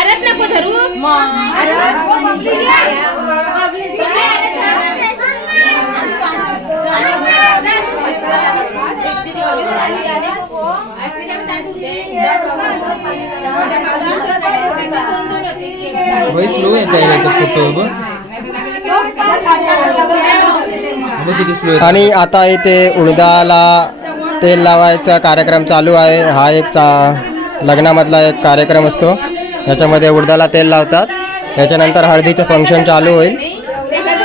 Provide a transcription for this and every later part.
आरत नको धरू स्लो येत आहे फोटो. आणि आता इथे उडदाला तेल लावायचा कार्यक्रम चालू आहे. हा एक लग्नामधला एक कार्यक्रम असतो. याच्यामध्ये उडदाला तेल लावतात. त्याच्यानंतर हळदीचं फंक्शन चालू होईल.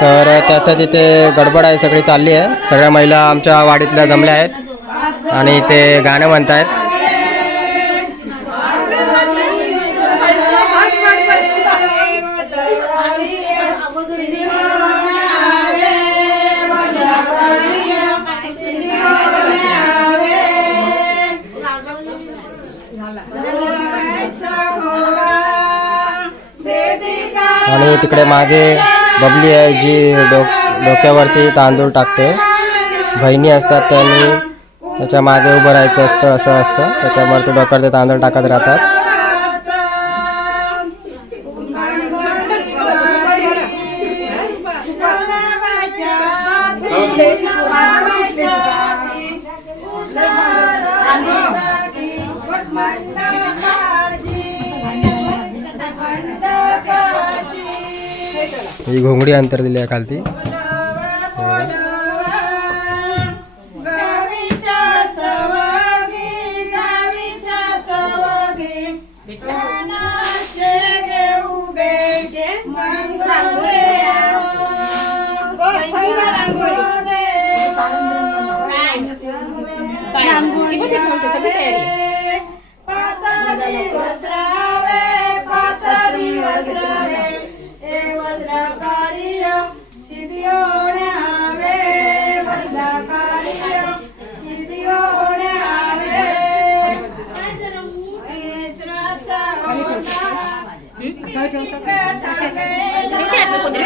तर त्याच्याच इथे गडबड आहे, सगळी चालली आहे. सगळ्या महिला आमच्या वाडीतल्या जमल्या आहेत आणि ते गाणं म्हणत आहेत. आणि तिकडे मागे बबली आहे जी डोक्यावरती तांदूळ टाकते. बहिणी असतात त्यांनी त्याच्या मागे उभं राहायचं असतं, असं असतं. त्याच्यावरती डोक्यावरती तांदूळ टाकत राहतात. ही घोंगडी अंतर दिली आहे खालती.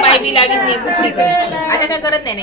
पाय बी लागत नाही, आता काय करत नाही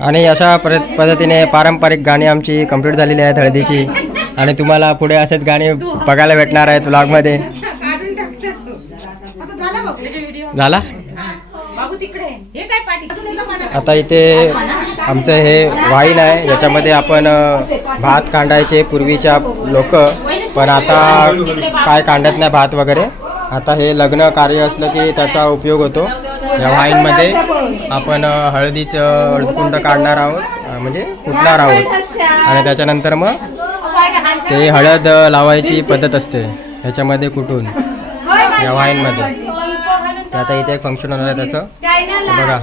आणि अशा पद्धतीने पारंपरिक गाणी आमची कंप्लीट झालेली आहेत हळदीची. आणि तुम्हाला पुढे असेच गाणी बघायला भेटणार आहेत व्लॉगमध्ये. झाला आता इथे आमचं हे वाईन आहे. याच्यामध्ये आपण भात कांडायचे पूर्वीच्या लोक, पण आता काय कांडत नाही भात वगैरे. आता हे लग्न कार्य असलं की त्याचा उपयोग होतो. या वाईनमध्ये आपण हळदीकुंड काढणार आहोत, म्हणजे कुटणार आहोत. आणि त्याच्यानंतर मग ते हळद लावायची पद्धत असते ह्याच्यामध्ये कुटून या वाईनमध्ये. ते आता इथे एक फंक्शन होणार आहे त्याचं बघा.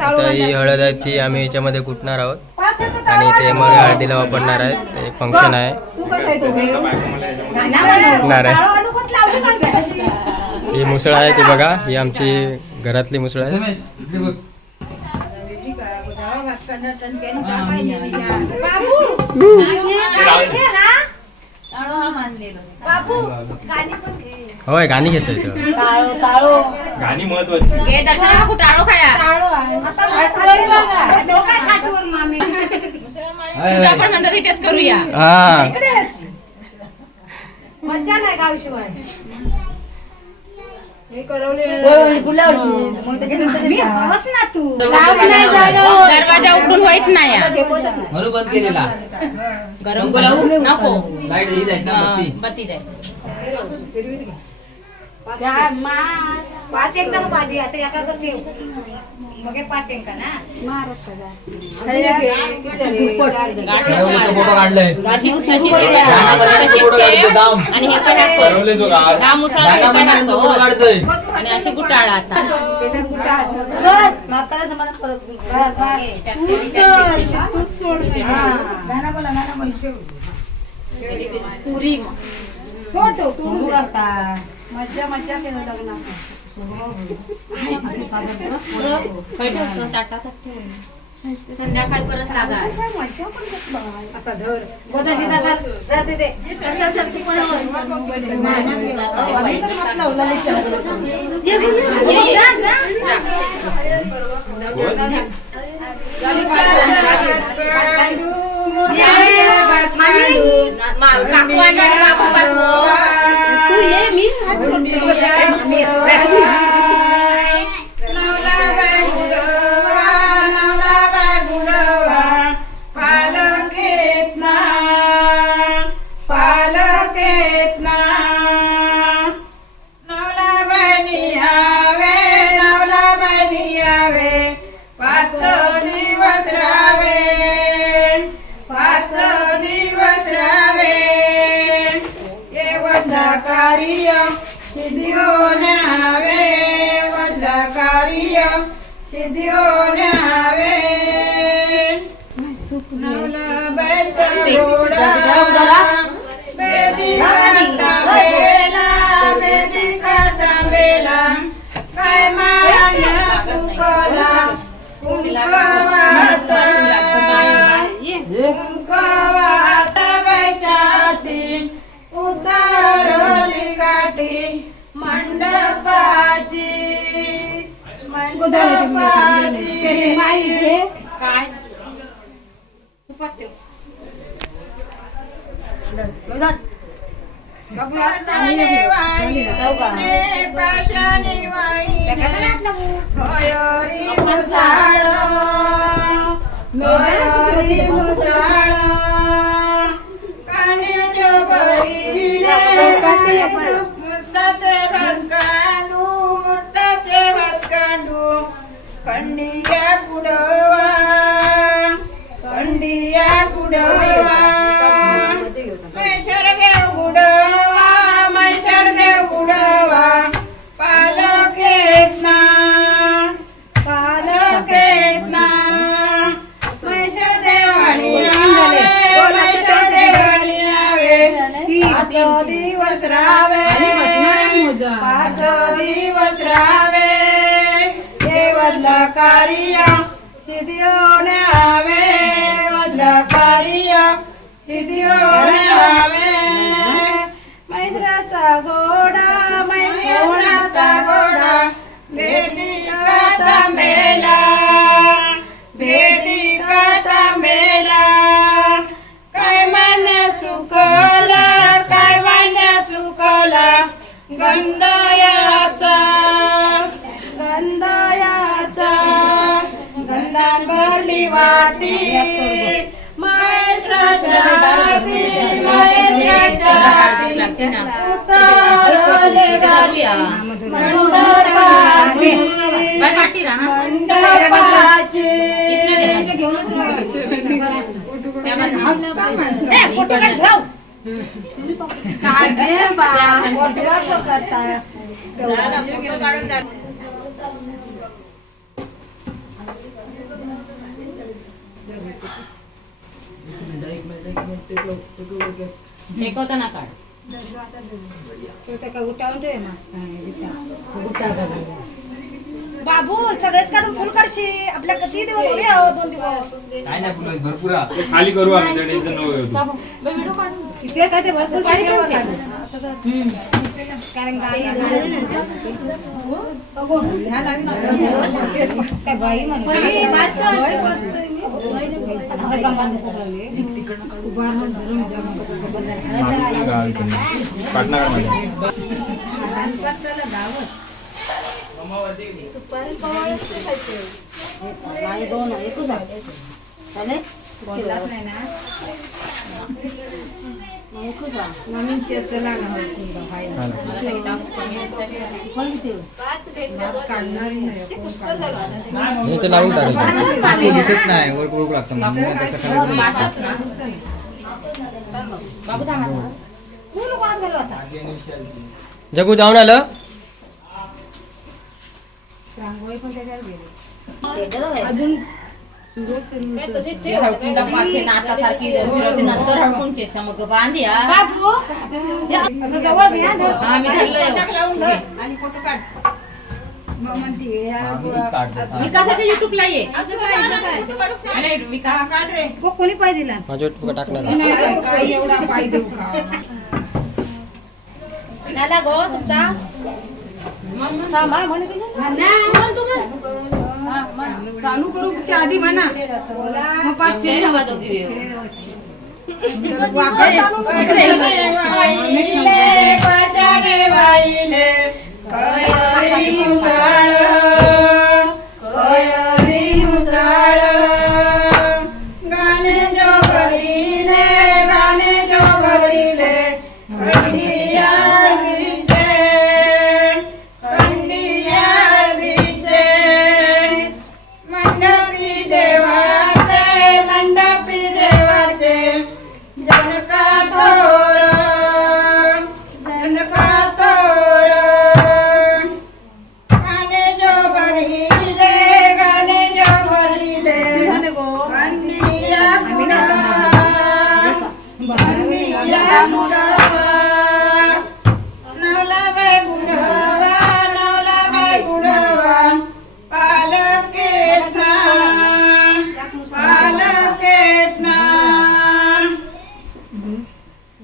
आता ही हळद आहे ती आम्ही याच्यामध्ये कुटणार आहोत आणि ते मग हळदीला वापरणार आहे. ते एक फंक्शन आहे. कुटणार आहे. ही मुसळ आहे ती बघा, ही आमची घरातली मुसळ आहे. होय गाणी घेतोय गाणी महत्वाची. करूया हा मज्जा नाही गावशिवाय दरवाजा उघडून होत नाही बंद केलेला नको लाईट बत्ती जाय. पाच एकदम बाजी असं एका ठेव मग हे पाच अंक ना फोटो काढलाय अशी ठेव. आणि हे पण हा मुसळा हे पण टाकतो. फोटो काढतोय आणि अशी गुटाळा आता माफ करा जमाना परत गाणं बोला पुरी छोटो तू आता मज्जा मज्जा केलं लग्न संध्याकाळ परत लागा असा धर गोदाची दादा जाते ते चल चल चल तू पण तू ये मी बाबू सगळेच काढून फुल करशी आपल्या किती दिवस उभे आहो 2 दिवस काय नाही फुलं भरपूर खाली करू आम्ही त्या टेन्शन नको घेऊ. किती काय ते बसून कारण गाई बाई सुपारी 2 एकच आहे केलाच नाही ना नवीन चला ना काढणारी नाही कोण काढणार? ते लावून टाकायचं. ते दिसत नाही वर पडू लागतं म्हणून त्याच्या खाली जगू जाऊन आलं. रांगोळी पण त्याच्यावर गेली अजून सुरू केली नंतर हडकून चेष्टा मग बांधी असं जवळ घ्या ना. आम्ही आणि फोटो काढ मग म्हणते विकासाच्या युट्यूबला ये काय विकास काढ रे कोणी पाय दिला माझ्या युट्यूबला टाकणार. नाही, काय एवढा पाय देऊ का झाला गो तुमचा चालू करूच्या आधी म्हणा मग पाच फेरी हवा दोघी वाकड चालू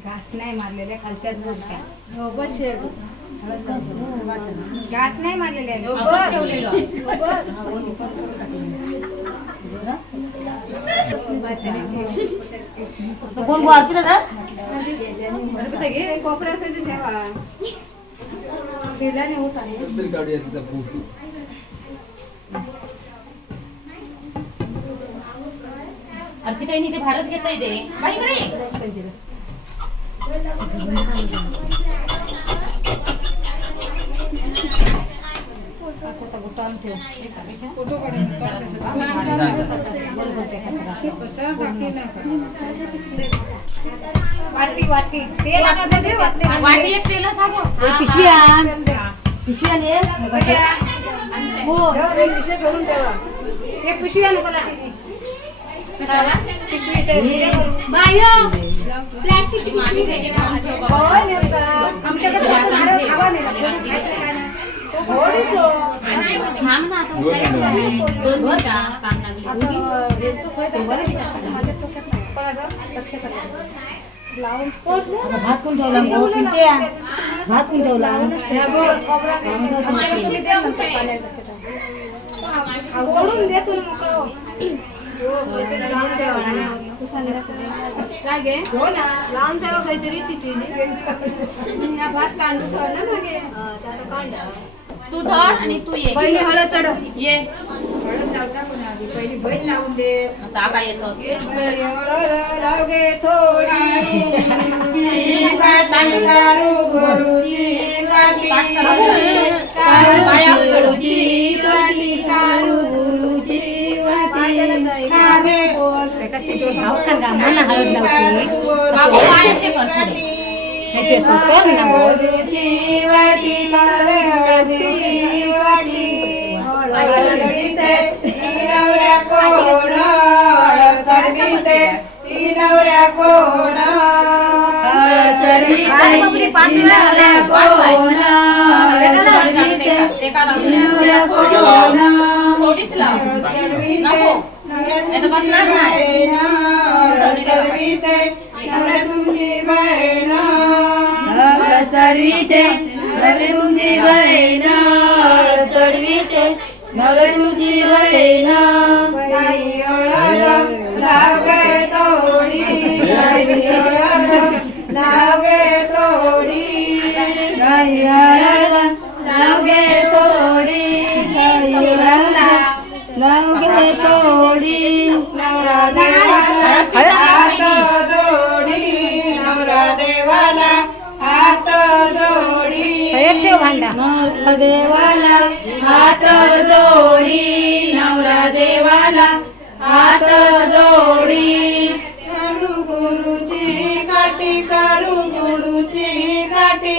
गाठ नाही मारलेल्या खालच्यात गाठ नाही मारलेल्या कोण अर्पित ना कोपऱ्यात ठेवा शेजारी होत आहे काढूया तिचा फोटो. अर्पिताईने ते भारत घेता येते बाईकडे वाटी वाटी तेल वाटी एक तेला सांगो पिशवी आण पिशवी आण ये. हो इथे करून ठेवा हे पिशवी आणू मला तिची पिशवी ते बायो प्लास्टिकची मामी खायची आमच्याकडे खावा नाही थांब ना आता दोन मिनिटं काम लागली भात कोण ठेवला भात कोण ठेवला ओढून दे तुला मोकळं लावून ठेवा ना काय गे हो ना लावून ठेवा काहीतरी तिथे भात कांदू ना मागे कांदा तू धर आणि तू ये पहिली हळद चढ ये हळद लावता कोणी आधी पहिली बैल लावून दे आता काय येतं लागे थोडी गुरुजी वाटी पाया गुरुजी वाटी कारू गुरुजी वाटी कशी तो भाव सांगा मला हळद बाबू पायाशे कर पुढे ते सोतो ना गुरुजी वाटी हळदी वाटी चढविते नवऱ्या कोण चढविते नवऱ्या कोण चढविते नवऱ्या कोण चढविते नवऱ्या कोण थोडीच लाव नको नाही बसणार नाही चढविते नवऱ्या तुमची बहीण चढविते नवऱ्या तुमची बहीण चढविते नवऱ्या तुमची बहीण ताई हळद लागे तोडी ताई हळद लागे तोडी ताई हळद लागे तोडी ताई हळद लागे तोडी नवरा देवाला नवरा देवाला हात जोडी नवरा देवाला हात जोडी करू गुरुची काठी करू गुरुची काठी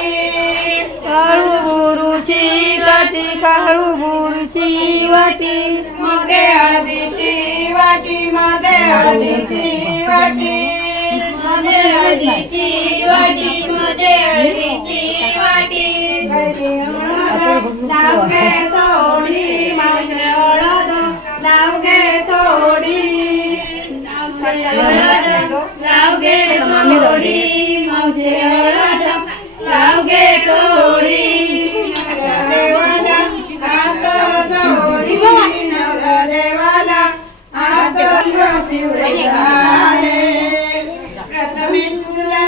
काळू गुरुची काठी काळू गुरुची वाटी मध्ये हळदीची वाटी मध्ये हळदीची वाटी मध्ये हळदीची वाटी मध्ये हळदीची वाटी लाव घे थोडी मावशे हळद लाव घे थोडी लाव घे थोडी मावशे हळद लाव घे थोडी देवाला हात जोडी नवरा देवाला हात पिवळे झाले प्रथमे तुला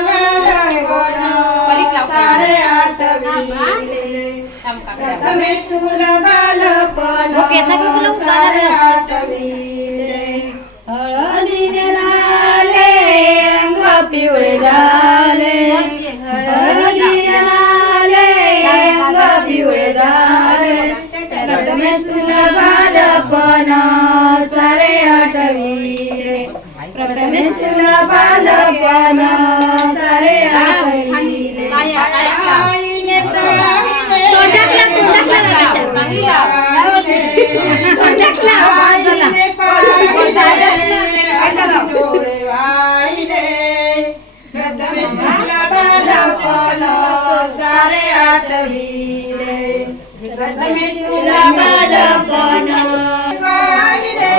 सारे आठविले प्रथमे तुला बालपण सारे आठविले हळदीने लाले अंग पिवळे झाले हळदीने लाले अंग पिवळे झाले प्रथमे तुला बालपण सारे आठविले प्रथमे तुला बालपण सारे आठविले आईने तळाविले आईने पाहिले डोळे वाहिले प्रथमे तुला बालपण सारे आठविले प्रथमे तुला बालपण वाहिले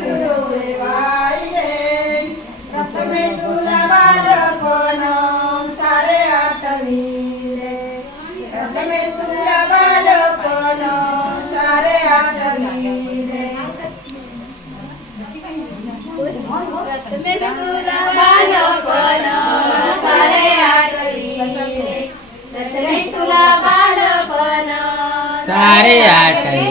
डोळे वाहिले प्रथमे तुला बालपण सारे आठविले प्रथमे तुला बालपण सारे आठविले प्रथमे तुला बालपण सारे आठविले प्रथमे तुला बालपण सारे आठविले